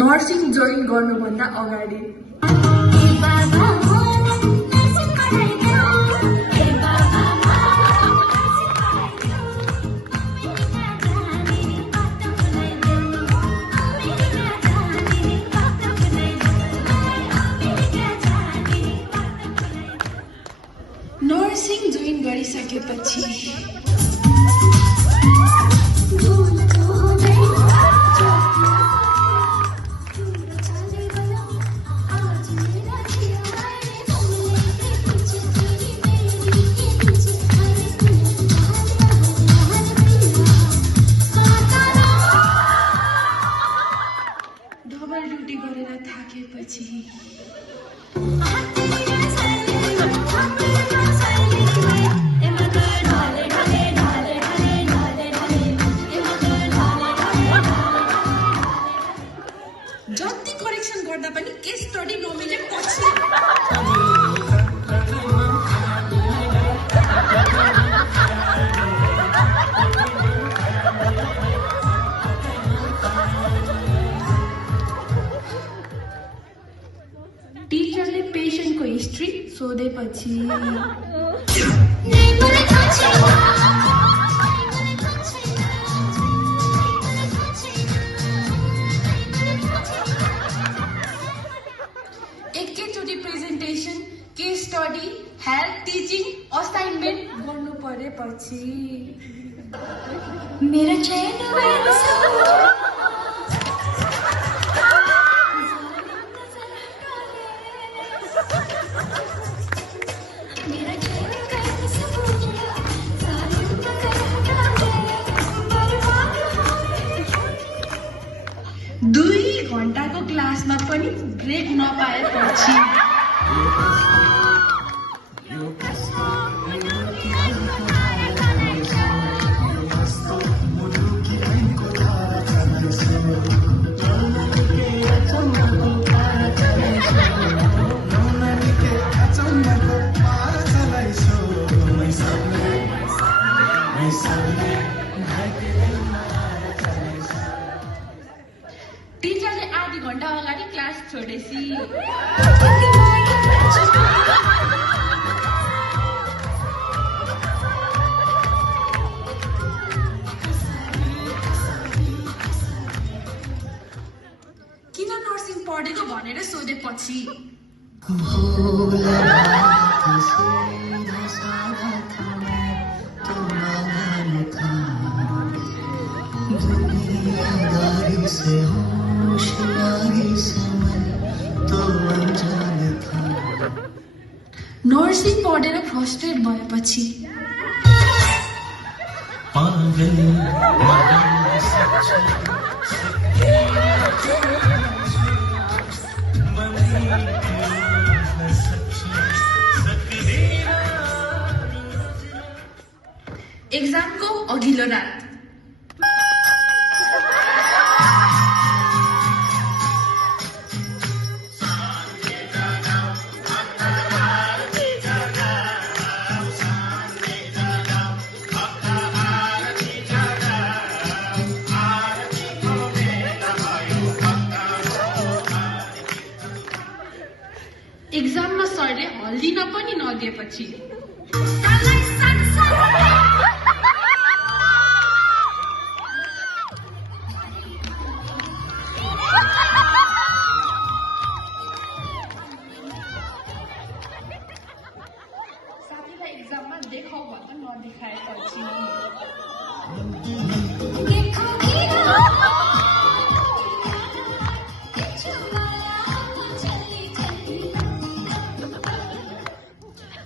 nursing join गर्नुभन्दा अगाडि nursing join गरिसकेपछि डबल ड्युटी गरेर थाकेपछि जति करेक्सन गर्दा पनि केस स्टडी नमिलेपछि टिचरले पेशेन्टको हिस्ट्री सोधेपछि एकैचोटि presentation case study health teaching assignment गर्नु परेपछि मेरो चैन दुई घण्टाको क्लासमा पनि ब्रेक नपाएपछि टिचरले आधी घण्टा अगाडि क्लास छोडेसी किन नर्सिङ पढेको भनेर सोधेपछि नर्सिङ पढेर फ्रस्ट्रेट भएपछि एक्जामको अघिल्लो रात एक्जाममा सरले हल्दिन पनि नदिएपछि साथीलाई एक्जाममा देखाउ भन्दा नदेखाएपछि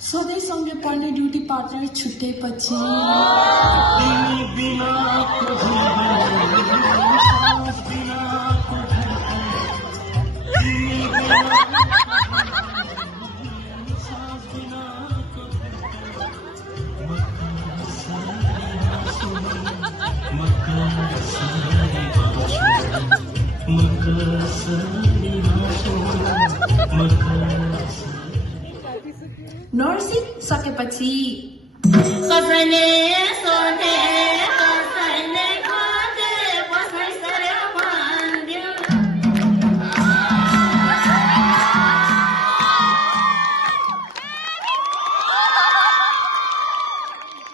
सधैँसँगै पढ्ने ड्युटी पार्टनर छुट्टेपछि नर्सिङ सकेपछि कसैले सोधे